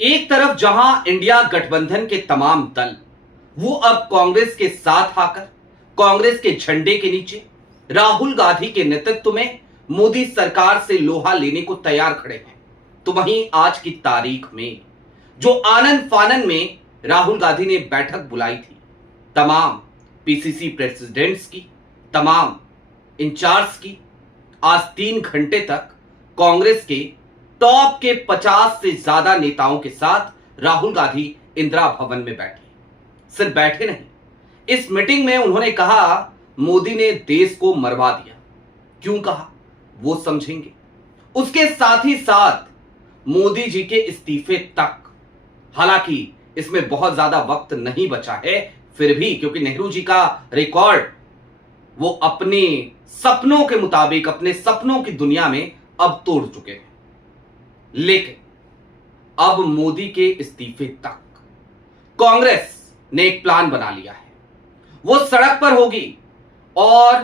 एक तरफ जहां इंडिया गठबंधन के तमाम दल वो अब कांग्रेस के साथ आकर कांग्रेस के झंडे के नीचे राहुल गांधी के नेतृत्व में मोदी सरकार से लोहा लेने को तैयार खड़े हैं, तो वहीं आज की तारीख में जो आनन फानन में राहुल गांधी ने बैठक बुलाई थी, तमाम पीसीसी प्रेसिडेंट्स की, तमाम इंचार्ज की, आज 3 घंटे तक कांग्रेस के टॉप के 50 से ज्यादा नेताओं के साथ राहुल गांधी इंदिरा भवन में बैठे। सिर्फ बैठे नहीं, इस मीटिंग में उन्होंने कहा मोदी ने देश को मरवा दिया। क्यों कहा वो समझेंगे। उसके साथ ही साथ मोदी जी के इस्तीफे तक, हालांकि इसमें बहुत ज्यादा वक्त नहीं बचा है, फिर भी क्योंकि नेहरू जी का रिकॉर्ड वो अपने सपनों के मुताबिक अपने सपनों की दुनिया में अब तोड़ चुके हैं, लेकिन अब मोदी के इस्तीफे तक कांग्रेस ने एक प्लान बना लिया है। वो सड़क पर होगी और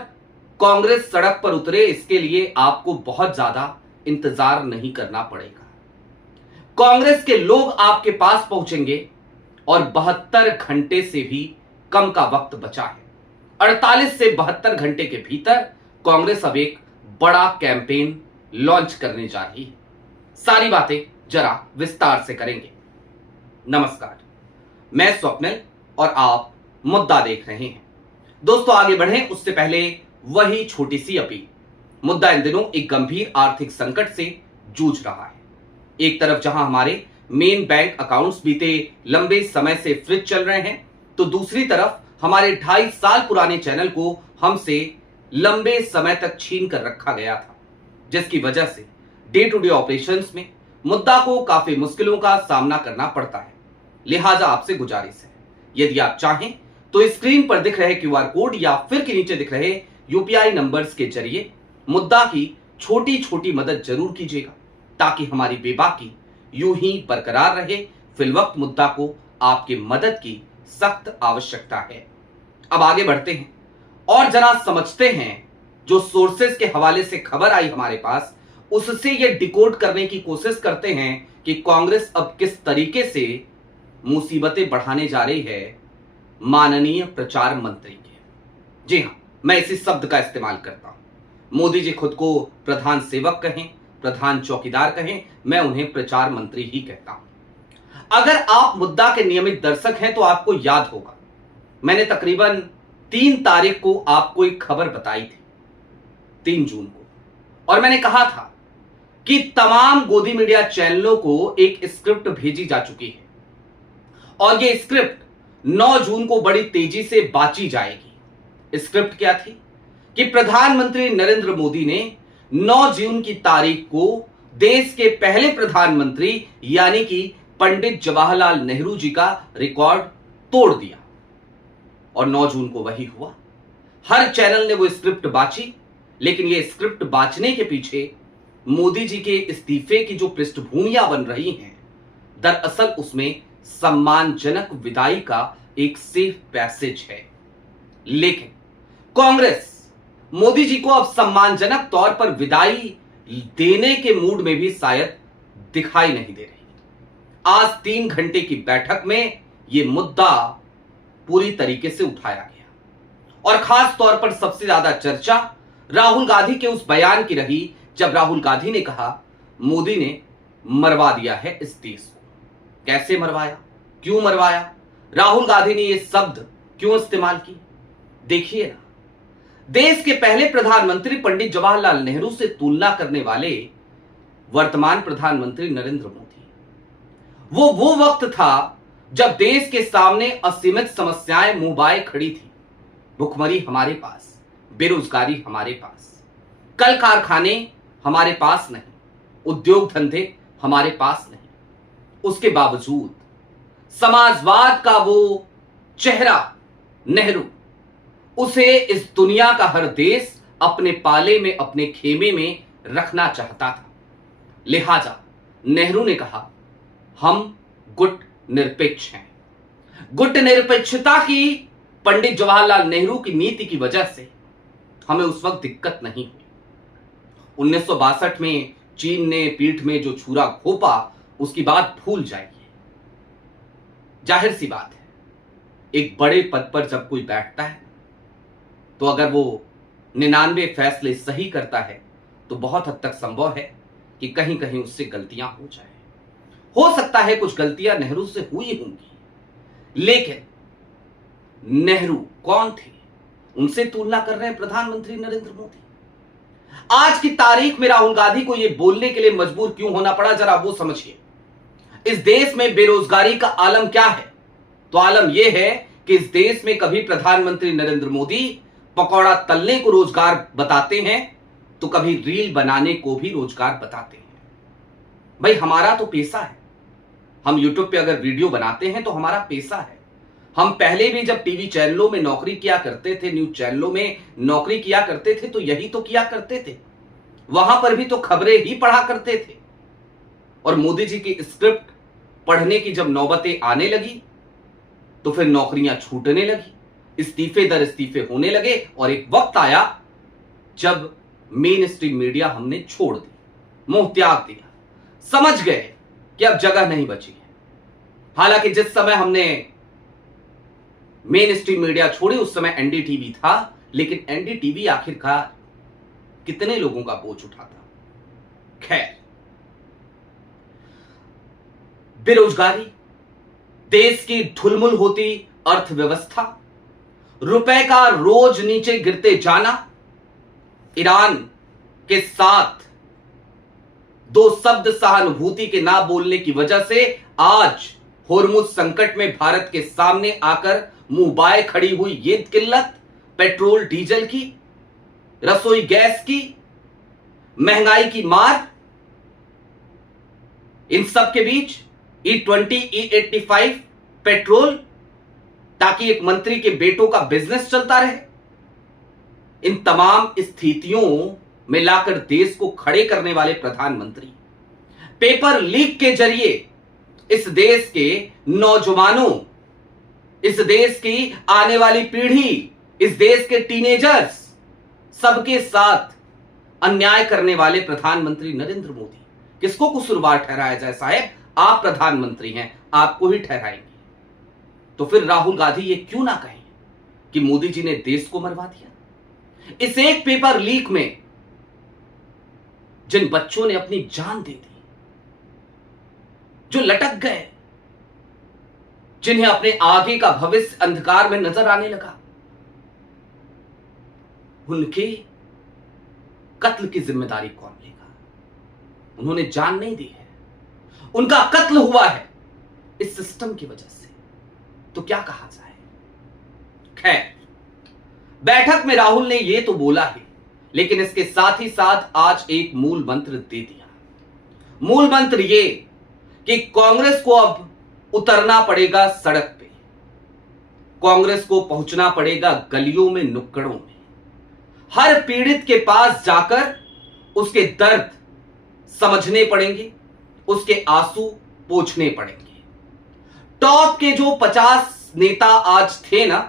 कांग्रेस सड़क पर उतरे, इसके लिए आपको बहुत ज्यादा इंतजार नहीं करना पड़ेगा। कांग्रेस के लोग आपके पास पहुंचेंगे और 72 घंटे से भी कम का वक्त बचा है। 48 से 72 घंटे के भीतर कांग्रेस अब एक बड़ा कैंपेन लॉन्च करने जा रही है। सारी बातें जरा विस्तार से करेंगे। नमस्कार, मैं स्वप्निल और आप मुद्दा देख रहे हैं। दोस्तों, आगे बढ़ें उससे पहले वही छोटी सी अपील। मुद्दा इन दिनों एक गंभीर आर्थिक संकट से जूझ रहा है। एक तरफ जहां हमारे मेन बैंक अकाउंट्स बीते लंबे समय से फ्रीज चल रहे हैं, तो दूसरी तरफ हमारे 2.5 साल पुराने चैनल को हमसे लंबे समय तक छीन कर रखा गया था, जिसकी वजह से डे टू डे ऑपरेशंस में मुद्दा को काफी मुश्किलों का सामना करना पड़ता है। लिहाजा आपसे गुजारिश है, यदि आप चाहें तो स्क्रीन पर दिख रहे क्यूआर कोड या फिर के नीचे दिख रहे यूपीआई नंबर्स के जरिए मुद्दा की छोटी छोटी मदद जरूर कीजिएगा, ताकि हमारी बेबाकी यूं ही बरकरार रहे। फिलवक्त मुद्दा को आपकी मदद की सख्त आवश्यकता है। अब आगे बढ़ते हैं और जरा समझते हैं जो सोर्सेस के हवाले से खबर आई हमारे पास, उससे ये डिकोड करने की कोशिश करते हैं कि कांग्रेस अब किस तरीके से मुसीबतें बढ़ाने जा रही है माननीय प्रचार मंत्री के। जी हां, मैं इसी शब्द का इस्तेमाल करता हूं। मोदी जी खुद को प्रधान सेवक कहें, प्रधान चौकीदार कहें, मैं उन्हें प्रचार मंत्री ही कहता हूं। अगर आप मुद्दा के नियमित दर्शक हैं तो आपको याद होगा, मैंने तकरीबन 3 तारीख को आपको एक खबर बताई थी, 3 जून को, और मैंने कहा था कि तमाम गोदी मीडिया चैनलों को एक स्क्रिप्ट भेजी जा चुकी है और यह स्क्रिप्ट 9 जून को बड़ी तेजी से बांची जाएगी। स्क्रिप्ट क्या थी कि प्रधानमंत्री नरेंद्र मोदी ने 9 जून की तारीख को देश के पहले प्रधानमंत्री यानी कि पंडित जवाहरलाल नेहरू जी का रिकॉर्ड तोड़ दिया, और 9 जून को वही हुआ। हर चैनल ने वो स्क्रिप्ट बांची, लेकिन ये स्क्रिप्ट बांचने के पीछे मोदी जी के इस्तीफे की जो पृष्ठभूमियां बन रही हैं, दरअसल उसमें सम्मानजनक विदाई का एक सेफ पैसेज है। लेकिन कांग्रेस मोदी जी को अब सम्मानजनक तौर पर विदाई देने के मूड में भी शायद दिखाई नहीं दे रही। आज 3 घंटे की बैठक में यह मुद्दा पूरी तरीके से उठाया गया और खास तौर पर सबसे ज्यादा चर्चा राहुल गांधी के उस बयान की रही, जब राहुल गांधी ने कहा मोदी ने मरवा दिया है इस देश को। कैसे मरवाया, क्यों मरवाया, राहुल गांधी ने यह शब्द क्यों इस्तेमाल की? देखिए ना, देश के पहले प्रधानमंत्री पंडित जवाहरलाल नेहरू से तुलना करने वाले वर्तमान प्रधानमंत्री नरेंद्र मोदी, वो वक्त था जब देश के सामने असीमित समस्याएं मुंह बाए खड़ी थी। भुखमरी हमारे पास, बेरोजगारी हमारे पास, कल कारखाने हमारे पास नहीं, उद्योग धंधे हमारे पास नहीं। उसके बावजूद समाजवाद का वो चेहरा नेहरू, उसे इस दुनिया का हर देश अपने पाले में, अपने खेमे में रखना चाहता था। लिहाजा नेहरू ने कहा हम गुट निरपेक्ष हैं। गुट निरपेक्षता की पंडित जवाहरलाल नेहरू की नीति की वजह से हमें उस वक्त दिक्कत नहीं हुई। 1962 में चीन ने पीठ में जो छुरा घोंपा, उसकी बात भूल जाइए। जाहिर सी बात है, एक बड़े पद पर जब कोई बैठता है तो अगर वो 99 फैसले सही करता है तो बहुत हद तक संभव है कि कहीं कहीं उससे गलतियां हो जाए। हो सकता है कुछ गलतियां नेहरू से हुई होंगी, लेकिन नेहरू कौन थे, उनसे तुलना कर रहे हैं प्रधानमंत्री नरेंद्र मोदी। आज की तारीख में राहुल गांधी को यह बोलने के लिए मजबूर क्यों होना पड़ा, जरा वो समझिए। इस देश में बेरोजगारी का आलम क्या है? तो आलम यह है कि इस देश में कभी प्रधानमंत्री नरेंद्र मोदी पकौड़ा तलने को रोजगार बताते हैं तो कभी रील बनाने को भी रोजगार बताते हैं। भाई हमारा तो पेशा है, हम यूट्यूब पे अगर वीडियो बनाते हैं तो हमारा पेशा है। हम पहले भी जब टीवी चैनलों में नौकरी किया करते थे, न्यूज चैनलों में नौकरी किया करते थे, तो यही तो किया करते थे। वहां पर भी तो खबरें ही पढ़ा करते थे। और मोदी जी की स्क्रिप्ट पढ़ने की जब नौबतें आने लगी तो फिर नौकरियां छूटने लगी, इस्तीफे दर इस्तीफे होने लगे और एक वक्त आया जब मेन स्ट्रीम मीडिया हमने छोड़ दी, मुंह त्याग दिया, समझ गए कि अब जगह नहीं बची है। हालांकि जिस समय हमने मेन स्ट्रीम मीडिया छोड़ी उस समय एनडीटीवी था, लेकिन एनडीटीवी आखिरकार कितने लोगों का बोझ उठाता। खैर, बेरोजगारी, देश की ढुलमुल होती अर्थव्यवस्था, रुपए का रोज नीचे गिरते जाना, ईरान के साथ दो शब्द सहानुभूति के ना बोलने की वजह से आज होर्मुज संकट में भारत के सामने आकर मुंह बाए खड़ी हुई ये किल्लत, पेट्रोल डीजल की, रसोई गैस की, महंगाई की मार, इन सब के बीच E20, E85 पेट्रोल ताकि एक मंत्री के बेटों का बिजनेस चलता रहे। इन तमाम स्थितियों में लाकर देश को खड़े करने वाले प्रधानमंत्री पेपर लीक के जरिए इस देश के नौजवानों, इस देश की आने वाली पीढ़ी, इस देश के टीनेजर्स, सबके साथ अन्याय करने वाले प्रधानमंत्री नरेंद्र मोदी। किसको कसूरवार ठहराया जाए साहब? आप प्रधानमंत्री हैं, आपको ही ठहराएंगे। तो फिर राहुल गांधी ये क्यों ना कहें कि मोदी जी ने देश को मरवा दिया। इस एक पेपर लीक में जिन बच्चों ने अपनी जान दे दी, जो लटक गए, जिन्हें अपने आगे का भविष्य अंधकार में नजर आने लगा, उनके कत्ल की जिम्मेदारी कौन लेगा? उन्होंने जान नहीं दी है, उनका कत्ल हुआ है इस सिस्टम की वजह से, तो क्या कहा जाए। खैर, बैठक में राहुल ने यह तो बोला ही, लेकिन इसके साथ ही साथ आज एक मूल मंत्र दे दिया। मूल मंत्र ये कि कांग्रेस को अब उतरना पड़ेगा सड़क पे, कांग्रेस को पहुंचना पड़ेगा गलियों में, नुक्कड़ों में, हर पीड़ित के पास जाकर उसके दर्द समझने पड़ेंगे, उसके आंसू पोंछने पड़ेंगे। टॉप के जो 50 नेता आज थे ना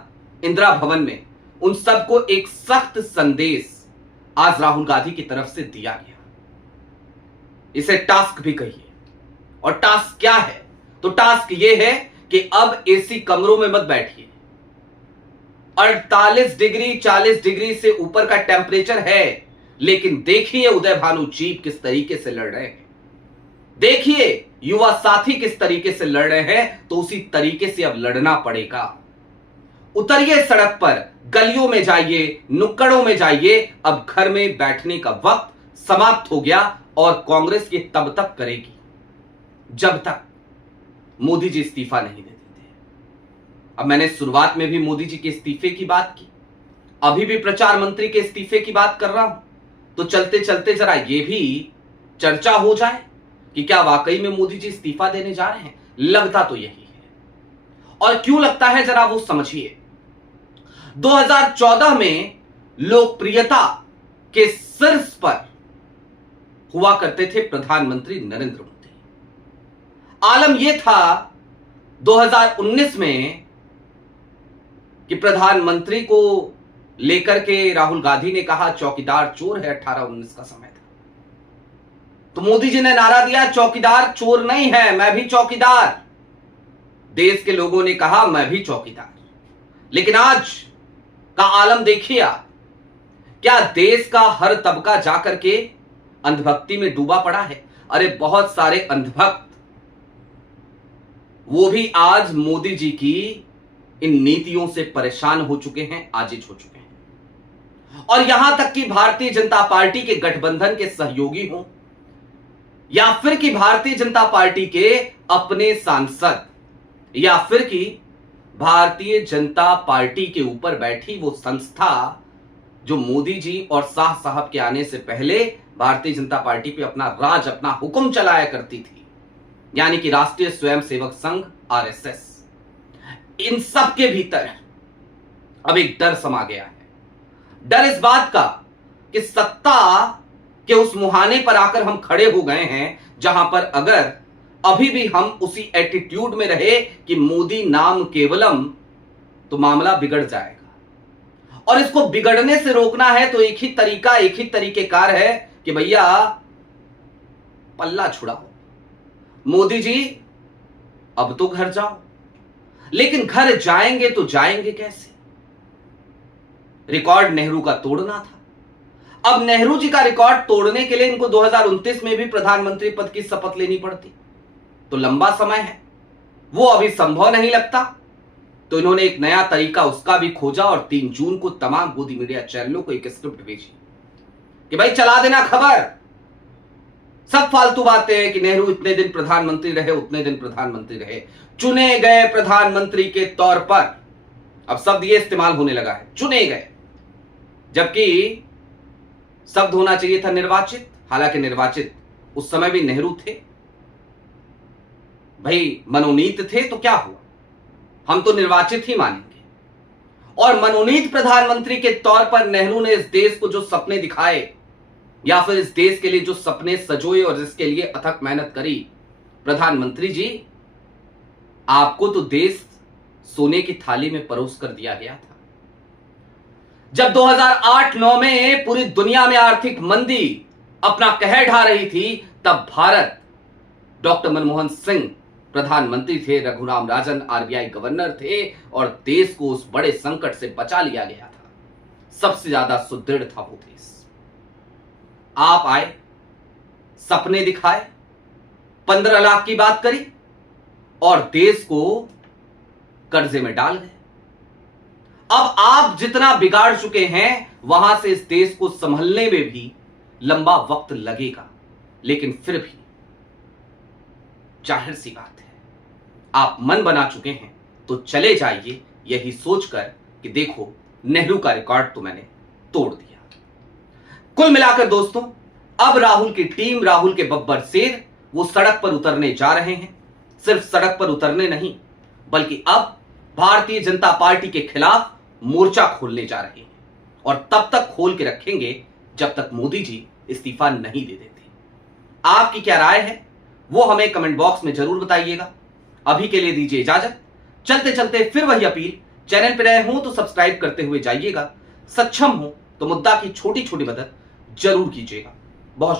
इंदिरा भवन में, उन सबको एक सख्त संदेश आज राहुल गांधी की तरफ से दिया गया। इसे टास्क भी कहिए। और टास्क क्या है? तो टास्क यह है कि अब एसी कमरों में मत बैठिए। 48 डिग्री 40 डिग्री से ऊपर का टेम्परेचर है, लेकिन देखिए उदय भानु चीफ किस तरीके से लड़ रहे हैं, देखिए युवा साथी किस तरीके से लड़ रहे हैं, तो उसी तरीके से अब लड़ना पड़ेगा। उतरिए सड़क पर, गलियों में जाइए, नुक्कड़ों में जाइए। अब घर में बैठने का वक्त समाप्त हो गया और कांग्रेस ये तब तक करेगी जब तक मोदी जी इस्तीफा नहीं दे देते। अब मैंने शुरुआत में भी मोदी जी के इस्तीफे की बात की, अभी भी प्रचार मंत्री के इस्तीफे की बात कर रहा हूं, तो चलते चलते जरा ये भी चर्चा हो जाए कि क्या वाकई में मोदी जी इस्तीफा देने जा रहे हैं। लगता तो यही है, और क्यों लगता है जरा वो समझिए। 2014 में लोकप्रियता के शीर्ष पर हुआ करते थे प्रधानमंत्री नरेंद्र मोदी। आलम यह था 2019 में कि प्रधानमंत्री को लेकर के राहुल गांधी ने कहा चौकीदार चोर है, 18-19 का समय था। तो मोदी जी ने नारा दिया चौकीदार चोर नहीं है, मैं भी चौकीदार। देश के लोगों ने कहा मैं भी चौकीदार। लेकिन आज का आलम देखिए आप, क्या देश का हर तबका जाकर के अंधभक्ति में डूबा पड़ा है। अरे बहुत सारे अंधभक्त वो भी आज मोदी जी की इन नीतियों से परेशान हो चुके हैं, आजिज हो चुके हैं। और यहां तक कि भारतीय जनता पार्टी के गठबंधन के सहयोगी हों या फिर कि भारतीय जनता पार्टी के अपने सांसद या फिर कि भारतीय जनता पार्टी के ऊपर बैठी वो संस्था जो मोदी जी और शाह साहब के आने से पहले भारतीय जनता पार्टी पे अपना राज, अपना हुक्म चलाया करती थी, यानी कि राष्ट्रीय स्वयंसेवक संघ आरएसएस, इन सब के भीतर अब एक डर समा गया है। डर इस बात का कि सत्ता के उस मुहाने पर आकर हम खड़े हो गए हैं जहां पर अगर अभी भी हम उसी एटीट्यूड में रहे कि मोदी नाम केवलम, तो मामला बिगड़ जाएगा। और इसको बिगड़ने से रोकना है तो एक ही तरीका, एक ही तरीकेकार है कि भैया पल्ला छुड़ाओ, मोदी जी अब तो घर जाओ। लेकिन घर जाएंगे तो जाएंगे कैसे? रिकॉर्ड नेहरू का तोड़ना था। अब नेहरू जी का रिकॉर्ड तोड़ने के लिए इनको 2029 में भी प्रधानमंत्री पद की शपथ लेनी पड़ती, तो लंबा समय है, वो अभी संभव नहीं लगता। तो इन्होंने एक नया तरीका उसका भी खोजा और 3 जून को तमाम गोदी मीडिया चैनलों को एक स्क्रिप्ट भेजी कि भाई चला देना खबर, सब फालतू बातें हैं कि नेहरू इतने दिन प्रधानमंत्री रहे, उतने दिन प्रधानमंत्री रहे, चुने गए प्रधानमंत्री के तौर पर। अब शब्द ये इस्तेमाल होने लगा है, चुने गए, जबकि शब्द होना चाहिए था निर्वाचित। हालांकि निर्वाचित उस समय भी नेहरू थे, भाई मनोनीत थे, तो क्या हुआ, हम तो निर्वाचित ही मानेंगे। और मनोनीत प्रधानमंत्री के तौर पर नेहरू ने इस देश को जो सपने दिखाए या फिर इस देश के लिए जो सपने सजोए और जिसके लिए अथक मेहनत करी, प्रधानमंत्री जी आपको तो देश सोने की थाली में परोस कर दिया गया था। जब 2008-9 में पूरी दुनिया में आर्थिक मंदी अपना कहर ढा रही थी, तब भारत, डॉक्टर मनमोहन सिंह प्रधानमंत्री थे, रघुराम राजन आरबीआई गवर्नर थे और देश को उस बड़े संकट से बचा लिया गया था। सबसे ज्यादा सुदृढ़ था वो देश। आप आए, सपने दिखाए, 15 लाख की बात करी और देश को कर्जे में डाल गए। अब आप जितना बिगाड़ चुके हैं वहां से इस देश को संभलने में भी लंबा वक्त लगेगा, लेकिन फिर भी जाहिर सी बात है, आप मन बना चुके हैं तो चले जाइए यही सोचकर कि देखो नेहरू का रिकॉर्ड तो मैंने तोड़ दिया। कुल मिलाकर दोस्तों, अब राहुल की टीम, राहुल के बब्बर शेर वो सड़क पर उतरने जा रहे हैं। सिर्फ सड़क पर उतरने नहीं, बल्कि अब भारतीय जनता पार्टी के खिलाफ मोर्चा खोलने जा रहे हैं और तब तक खोल के रखेंगे जब तक मोदी जी इस्तीफा नहीं दे देते। आपकी क्या राय है वो हमें कमेंट बॉक्स में जरूर बताइएगा। अभी के लिए दीजिए इजाजत। चलते चलते फिर वही अपील, चैनल पर नए हो तो सब्सक्राइब करते हुए जाइएगा, सक्षम हो तो मुद्दा की छोटी छोटी मदद जरूर कीजिएगा। बहुत शुक्रिया।